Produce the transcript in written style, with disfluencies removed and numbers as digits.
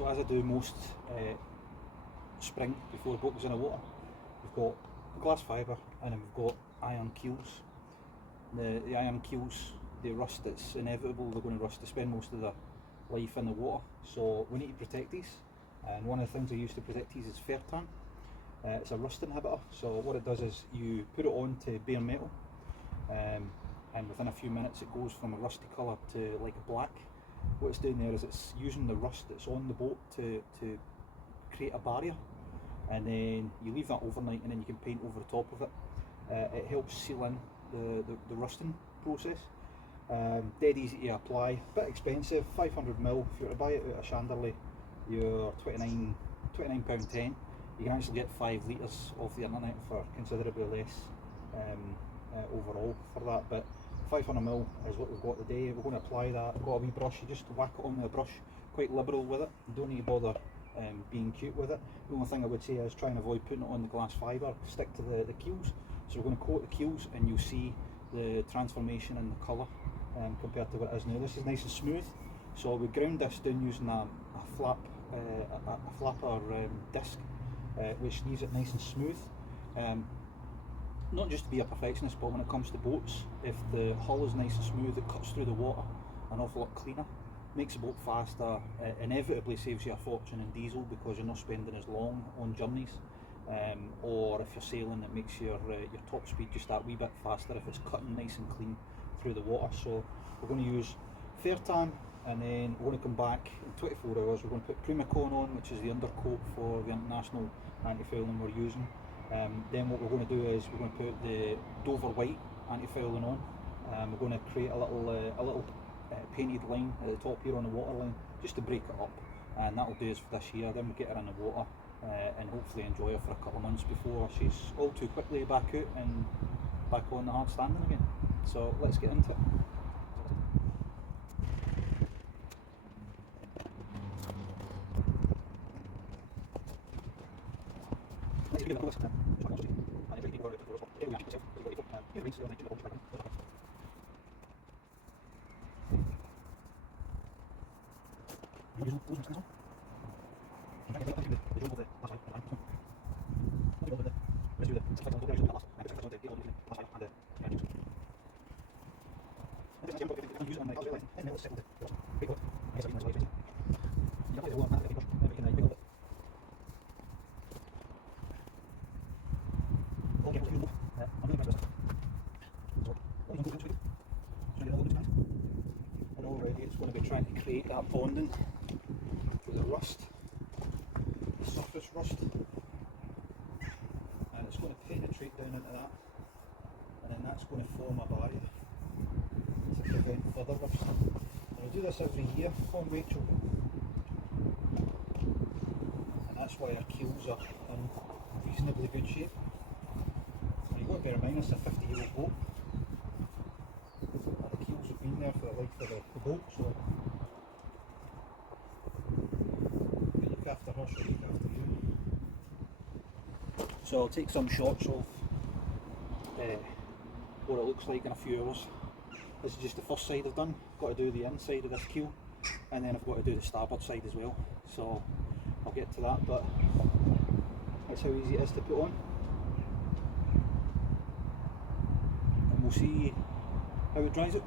So as I do most spring before the boat goes in the water, we've got glass fibre and then we've got iron keels. The iron keels, they rust, it's inevitable they're going to rust, they spend most of their life in the water, so we need to protect these. And one of the things I use to protect these is Fertan. It's a rust inhibitor, so what it does is you put it on to bare metal, and within a few minutes it goes from a rusty colour to like a black. What it's doing there is it's using the rust that's on the boat to create a barrier, and then you leave that overnight and then you can paint over the top of it. It helps seal in the rusting process. Dead easy to apply, bit expensive, 500ml. If you were to buy it out of Chandlerley, you're £29.10. You can actually get 5 litres off the internet for considerably less overall for that, but 500ml is what we've got today. We're going to apply that. I've got a wee brush, you just whack it on the brush, quite liberal with it, you don't need to bother being cute with it. The only thing I would say is try and avoid putting it on the glass fibre, stick to the keels. So we're going to coat the keels and you'll see the transformation in the colour compared to what it is now. This is nice and smooth, so we ground this down using a flapper disc, which leaves it nice and smooth. Not just to be a perfectionist, but when it comes to boats, if the hull is nice and smooth, it cuts through the water an awful lot cleaner, makes the boat faster, inevitably saves you a fortune in diesel because you're not spending as long on journeys, or if you're sailing, it makes your top speed just that wee bit faster if it's cutting nice and clean through the water. So we're going to use Fertan, and then we're going to come back in 24 hours. We're going to put Primacon on, which is the undercoat for the international anti-fouling we're using. Then what we're going to do is we're going to put the Dover White anti-fouling on. We're going to create a little painted line at the top here on the water line, just to break it up, and that'll do us for this year. Then we'll get her in the water and hopefully enjoy her for a couple of months before she's all too quickly back out and back on the hard standing again. So let's get into it. And already it's going to be trying to create that bonding with the rust, the surface rust, and it's going to penetrate down into that, and then that's going to form a barrier to prevent further rust. And we do this every year on Rachel, and that's why our keels are in reasonably good shape. And you've got to bear in mind it's a 50-year-old boat. The keels have been there for the life of the boat, so you look after her, she'll look after you. So I'll take some shots of what it looks like in a few hours. This is just the first side I've done. I've got to do the inside of this keel, and then I've got to do the starboard side as well. So I'll get to that, but that's how easy it is to put on. And we'll see how it dries out.